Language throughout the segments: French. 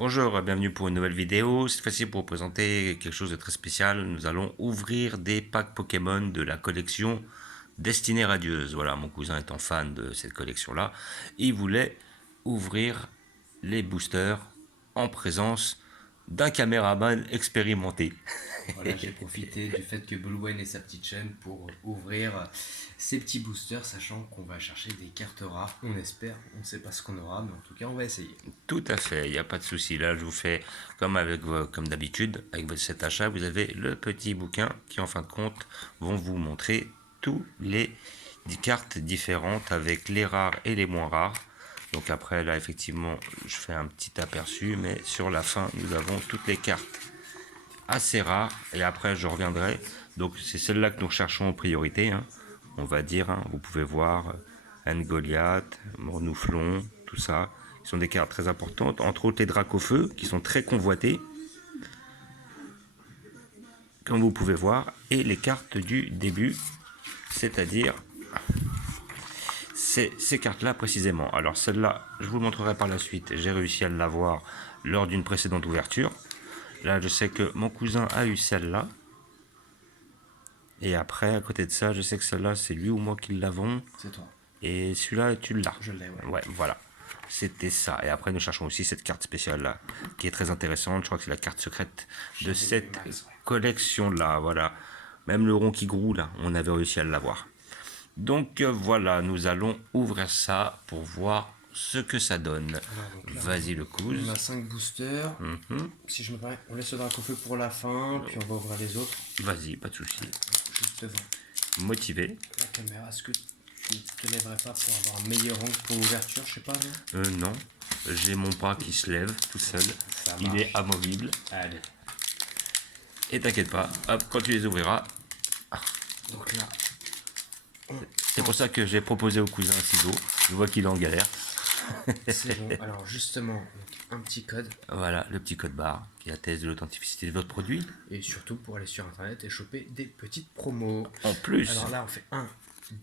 Bonjour, bienvenue pour une nouvelle vidéo. Cette fois-ci pour vous présenter quelque chose de très spécial. Nous allons ouvrir des packs Pokémon de la collection Destinée Radieuse. Voilà, mon cousin étant fan de cette collection-là, il voulait ouvrir les boosters en présence d'un caméraman expérimenté. Voilà, j'ai profité du fait que Blue Wayne ait sa petite chaîne pour ouvrir ces petits boosters, sachant qu'on va chercher des cartes rares. On espère, on ne sait pas ce qu'on aura, mais en tout cas, on va essayer. Tout à fait, il n'y a pas de souci. Là, je vous fais comme d'habitude, avec cet achat, vous avez le petit bouquin qui, en fin de compte, vont vous montrer tous les cartes différentes avec les rares et les moins rares. Donc après, là, effectivement, je fais un petit aperçu, mais sur la fin, nous avons toutes les cartes assez rares. Et après, je reviendrai. Donc, c'est celle-là que nous recherchons en priorité, hein, on va dire. Hein. Vous pouvez voir Goliath, Mornouflon, tout ça. Ce sont des cartes très importantes, entre autres les Dracofeu, qui sont très convoités, comme vous pouvez voir, et les cartes du début, c'est-à-dire ces cartes-là précisément. Alors celle-là, je vous le montrerai par la suite, j'ai réussi à l'avoir lors d'une précédente ouverture. Là, je sais que mon cousin a eu celle-là. Et après, à côté de ça, je sais que celle-là, c'est lui ou moi qui l'avons. C'est toi. Et celui-là, tu l'as. Je l'ai, ouais. Ouais, voilà. C'était ça. Et après, nous cherchons aussi cette carte spéciale-là, qui est très intéressante. Je crois que c'est la carte secrète de cette collection-là. Voilà. Même le rond qui groule, là, on avait réussi à l'avoir. Donc voilà, nous allons ouvrir ça pour voir ce que ça donne. Vas-y, le coup. On a 5 boosters. Si je me permets, on laisse le Dracofeu pour la fin, puis on va ouvrir les autres. Vas-y, pas de souci. Juste devant Motivé. la caméra, est-ce que tu ne te lèverais pas pour avoir un meilleur angle pour l'ouverture? Je sais pas, non? Non. J'ai mon bras qui se lève tout seul. Il est amovible. Allez. Et t'inquiète pas, hop, quand tu les ouvriras. Donc là, c'est pour ça que j'ai proposé au cousin un ciseau. Je vois qu'il est en galère. C'est bon. Alors justement, donc, un petit code. Voilà, le petit code barre qui atteste de l'authenticité de votre produit. Et surtout pour aller sur internet et choper des petites promos. En plus. Alors là, on fait 1,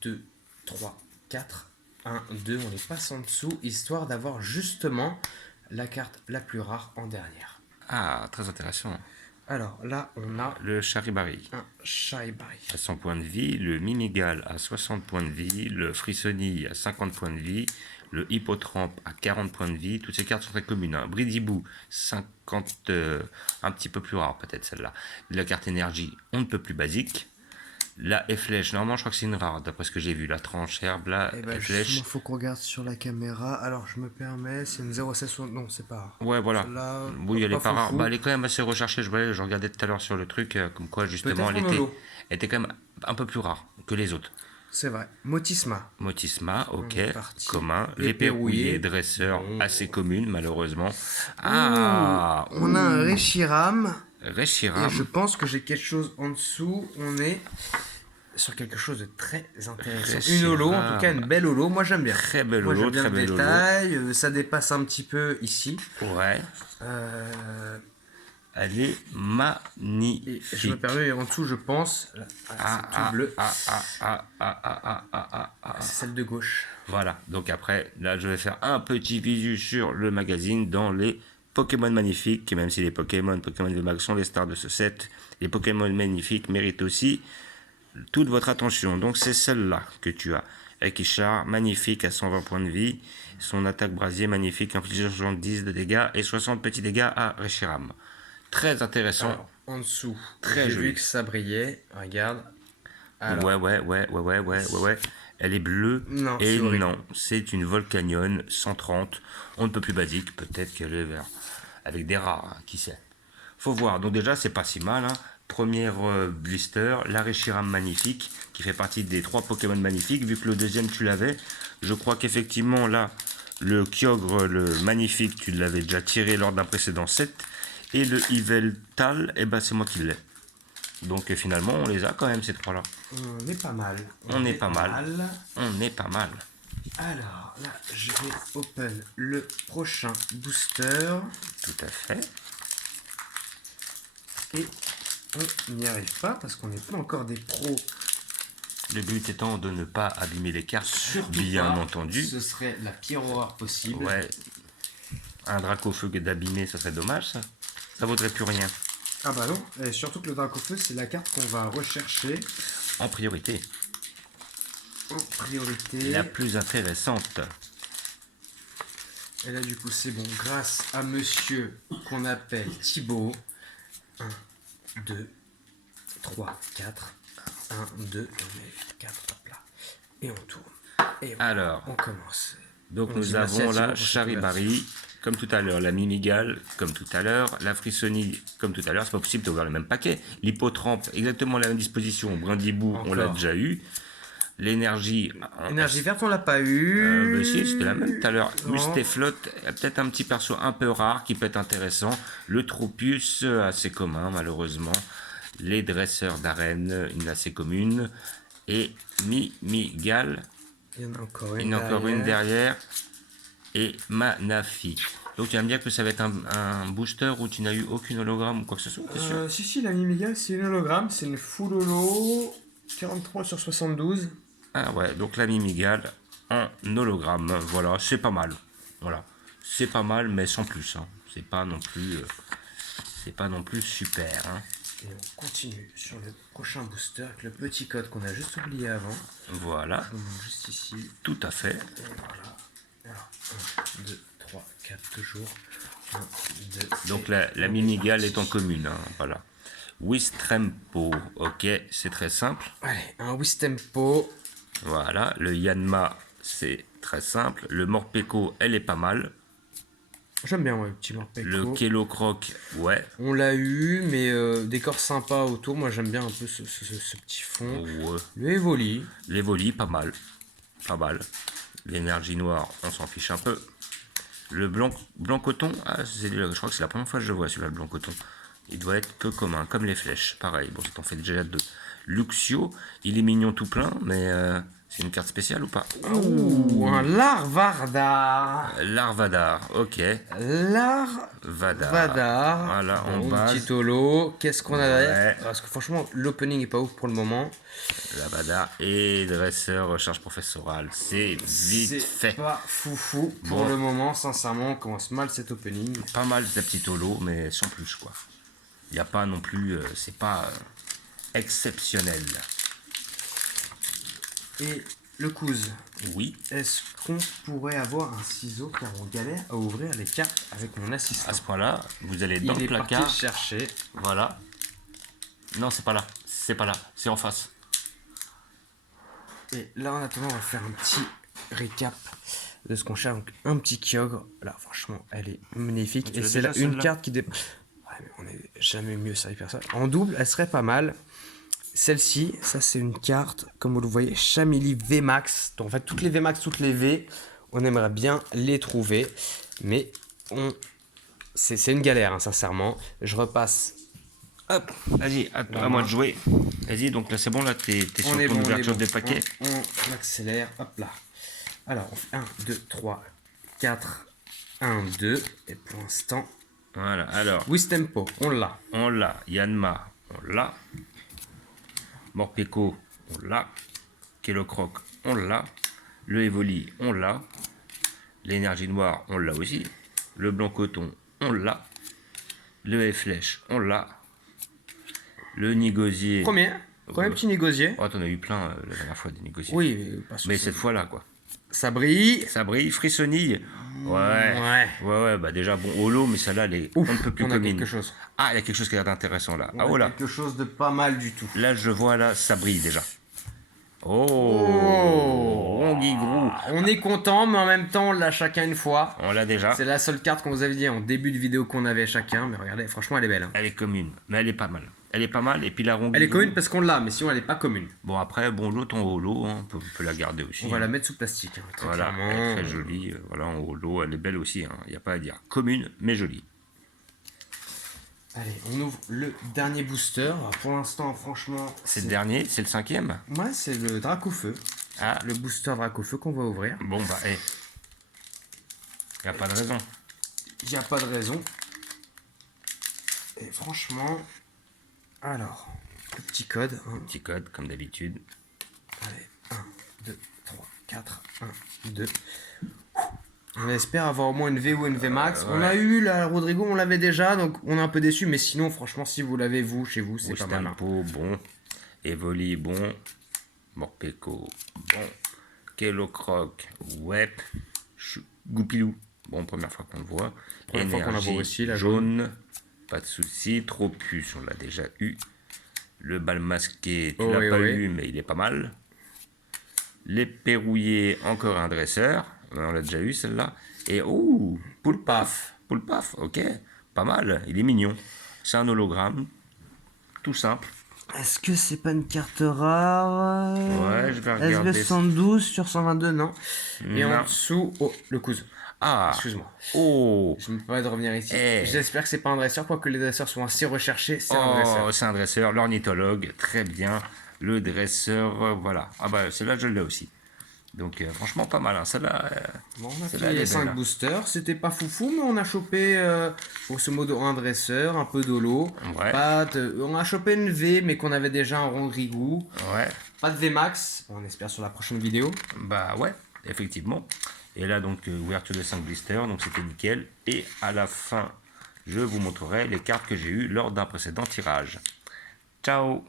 2, 3, 4. 1, 2, on les passe en dessous, histoire d'avoir justement la carte la plus rare en dernière. Ah, très intéressant. Alors là, on a le Charibari un Charibari à 100 points de vie, le Mimigal à 60 points de vie, le Frissoni à 50 points de vie, le Hippotrampe à 40 points de vie. Toutes ces cartes sont très communes. Hein. Bridibou, 50, un petit peu plus rare peut-être celle-là. La carte énergie, on ne peut plus basique. La F-Flèche, normalement je crois que c'est une rare, d'après ce que j'ai vu. La tranche herbe, la F-Flèche. Il faut qu'on regarde sur la caméra. Alors je me permets, c'est une 0,16. Non, c'est pas rare. Ouais, voilà. Là, oui, elle est pas rare. Bah, elle est quand même assez recherchée. Je regardais tout à l'heure sur le truc, comme quoi justement elle était quand même un peu plus rare que les autres. C'est vrai. Motisma. Motisma, ok, commun. L'épée rouillée, dresseur, assez commune, malheureusement. Ah, on a un Reshiram. Reshiram. Et je pense que j'ai quelque chose en dessous. On est sur quelque chose de très intéressant. Reshiram. Une holo, en tout cas une belle holo. Moi j'aime bien. Très belle holo, très belle holo. Détail, ça dépasse un petit peu ici. Ouais. Elle est magnifique. Et je me permets, en dessous, je pense, tout bleu. C'est celle de gauche. Voilà, donc après, là, je vais faire un petit visu sur le magazine dans les Pokémon magnifiques, même si les Pokémon VMAX sont les stars de ce set, les Pokémon magnifiques méritent aussi toute votre attention. Donc c'est celle-là que tu as. Ekishar, magnifique à 120 points de vie, son attaque brasier magnifique, inflige 70 de dégâts et 60 petits dégâts à Reshiram. Très intéressant. Alors, en dessous, très j'ai joli. vu que ça brillait. Regarde. Alors, ouais. Elle est bleue. Non, et non, c'est une Volcanion 130. On ne peut plus basique. Peut-être qu'elle est avec des rares, hein, qui sait. Faut voir. Donc déjà, c'est pas si mal. Hein. Première blister, la Reshiram magnifique, qui fait partie des 3 Pokémon magnifiques. Vu que le deuxième, tu l'avais. Je crois qu'effectivement, là, le Kyogre, le magnifique, tu l'avais déjà tiré lors d'un précédent set. Et le Yveltal, eh ben, c'est moi qui l'ai. Donc finalement, on les a quand même, ces 3-là. On est pas mal. On est pas mal. Alors, là, je vais open le prochain booster. Tout à fait. Et on n'y arrive pas parce qu'on n'est pas encore des pros. Le but étant de ne pas abîmer les cartes, surtout bien entendu. Ce serait la pire horreur possible. Ouais. Un Dracofeu d'abîmé, ça serait dommage, ça. Ça vaudrait plus rien. Ah bah non, et surtout que le Dracofeu, c'est la carte qu'on va rechercher En priorité. en priorité. La plus intéressante. Et là, du coup, c'est bon. Grâce à monsieur qu'on appelle Thibaut. 1, 2, 3, 4. 1, 2, 4, hop là. Et on tourne. Et voilà, Alors, on commence. donc On nous dit merci à avons Thibaut la pour cette Charivari, comme tout à l'heure, la Mimigale, comme tout à l'heure, la Frissoni, comme tout à l'heure. C'est pas possible d'avoir le même paquet. L'Hippotrampe, exactement la même disposition. Brindibou, on l'a Encore. déjà eu. L'énergie. Énergie verte, on l'a pas eu. Bah si, c'était la même tout à l'heure. Non. Mustaflotte, peut-être un petit perso un peu rare qui peut être intéressant. Le Tropius, assez commun malheureusement. Les dresseurs d'arène, une assez commune. Et Mimigal, Il y en a encore une. il y en a encore une derrière. Et Manafi. Donc tu vas me dire que ça va être un booster où tu n'as eu aucune hologramme ou quoi que ce soit, t'es sûr? Si, la Mimigal, c'est une hologramme. C'est une full holo. 43 sur 72. Ah ouais, donc la Mimigal en hologramme. Voilà, c'est pas mal. Voilà, c'est pas mal, mais sans plus. Hein. C'est pas non plus super. Hein. Et on continue sur le prochain booster avec le petit code qu'on a juste oublié avant. Voilà, Je vous montre juste ici. tout à fait. Et voilà. Alors, 1, 2, 3, 4 toujours. 1, 2. Donc la Mimigal est en commune. Hein, voilà. Wistrempo, ok, c'est très simple. Allez, un Wistempo. Voilà, le Yanma, c'est très simple. Le Morpeko, elle est pas mal. J'aime bien, ouais, le petit Morpeko. Le Kelocroc, ouais. On l'a eu, mais décor sympa autour. Moi, j'aime bien un peu ce petit fond. Ouais. Le Evoli. Les Volis, pas mal. Pas mal. L'énergie noire, on s'en fiche un peu. Le blanc coton, ah, je crois que c'est la première fois que je le vois, celui-là, le blanc coton. Il doit être que commun, comme les flèches. Pareil, bon, c'est en fait déjà deux. Luxio, il est mignon tout plein, mais c'est une carte spéciale ou pas? Ouh, un Larvardar. Larvadar, ok. Larvadar. Voilà, en Bon, base. petit holo. Qu'est-ce qu'on a derrière? Ouais. Parce que franchement, l'opening est pas ouf pour le moment. Larvadar et dresseur recherche professorale. C'est vite C'est fait. pas foufou pour Bon. le moment. Sincèrement, on commence mal cet opening. Pas mal de petits holos, mais sans plus, quoi. Il n'y a pas non plus... c'est pas exceptionnel. Et le cousin. Oui. Est-ce qu'on pourrait avoir un ciseau car on galère à ouvrir les cartes avec mon assistant? À ce point-là, vous allez dans Il le est parti placard. chercher. Voilà. Non, c'est pas là. C'est pas là. C'est en face. Et là, en attendant, on va faire un petit récap de ce qu'on cherche. Donc, un petit Kyogre. Là, franchement, elle est magnifique. Tu Et l'as c'est là déjà, une celle-là carte qui dépend. Ouais, mais on est jamais mieux ça hyper ça. En double, elle serait pas mal. Celle-ci, ça c'est une carte, comme vous le voyez, Chamili VMAX. Donc en fait, toutes les VMAX, toutes les V, on aimerait bien les trouver. Mais c'est une galère, hein, sincèrement. Je repasse. Hop, vas-y, à Voilà. moi de jouer. Vas-y, donc là c'est bon, là t'es sur On est ton bon, on est ouverture bon. des paquets. On accélère, hop là. Alors, on fait 1, 2, 3, 4, 1, 2. Et pour l'instant, Voilà, alors, Wistempo, on l'a. on l'a. Yanma, on l'a. Morpeko, on l'a. Kelocroc, on l'a. Le Evoli, on l'a. L'énergie noire, on l'a aussi. Le blanc coton, on l'a. Le F-flèche, on l'a. Le négosier. Premier petit négocié. Oh, t'en as eu plein la dernière fois des négociés. Oui, mais pas sur Mais ce- cette fois-là, quoi. Ça brille. Ça brille, frissonnille. Ouais, bah déjà, bon, holo, mais celle-là, elle est Ouf, on ne peut plus on a commune. quelque chose. Ah, il y a quelque chose qui a l'air intéressant là. On Ah, a oh là. quelque chose de pas mal du tout. Là, je vois, là, ça brille déjà. Oh, Ronguigrou. On est content, mais en même temps, on l'a chacun une fois. On l'a déjà. C'est la seule carte qu'on vous avait dit en début de vidéo qu'on avait chacun. Mais regardez, franchement, elle est belle. Hein. Elle est commune, mais elle est pas mal. Elle est pas mal, et puis la Ronguigrou. Elle est commune parce qu'on l'a, mais sinon, elle est pas commune. Bon, après, bon, l'autre en holo, hein, on peut la garder aussi. On va hein. la mettre sous plastique. Hein, très Voilà, clairement. elle est très jolie. Voilà, en holo, elle est belle aussi. Il n'y a pas à dire. Commune, mais jolie. Allez, on ouvre le dernier booster. Alors, pour l'instant, franchement, C'est le dernier, c'est le cinquième. Moi, c'est le Dracofeu. Ah, Le booster Dracofeu qu'on va ouvrir. bon, bah, il n'y a pas de raison. Il n'y a pas de raison. Et franchement, alors, le petit code. Hein. Petit code, comme d'habitude. Allez, 1, 2, 3, 4, 1, 2. On espère avoir au moins une V ou une V Max. On Ouais. a eu la Rodrigo, on l'avait déjà, donc on est un peu déçu. Mais sinon, franchement, si vous l'avez vous chez vous, c'est pas mal. Hein. Wistempo, bon. Evoli, bon. Morpeko, bon. Kellocroc, ouais. Goupilou, bon, première fois qu'on le voit. Première fois qu'on la voit Énergie, aussi, la jaune, pas de souci. Tropus, on l'a déjà eu. Le bal masqué, tu Oh, l'as oui, pas oui. eu, mais il est pas mal. Les perrouillés, encore un dresseur. On l'a déjà eu celle-là. Et oh, Poulpaf. Poulpaf, ok. Pas mal, il est mignon. C'est un hologramme. Tout simple. Est-ce que c'est pas une carte rare Ouais, je vais regarder. SB 112 sur 122, non. Et en Non. dessous, oh, le cousin. Ah. Excuse-moi. Oh. Je me permets de revenir ici. Eh. J'espère que c'est pas un dresseur, quoique les dresseurs sont assez recherchés. C'est un dresseur. Oh, c'est un dresseur, l'ornithologue, très bien. Le dresseur, voilà. Ah bah, celle-là, je l'ai aussi. Donc, franchement, pas mal. Hein. Celle-là, Bon, on a celle-là, fait elle les est 5 belle, hein. boosters. C'était pas foufou, mais on a chopé, grosso modo, un dresseur, un peu d'holo. Ouais. On a chopé une V, mais qu'on avait déjà un Rodrigo. Ouais, Pas de V Max. On espère sur la prochaine vidéo. bah ouais, effectivement. Et là, donc, ouverture de 5 blisters, donc c'était nickel. Et à la fin, je vous montrerai les cartes que j'ai eues lors d'un précédent tirage. Ciao!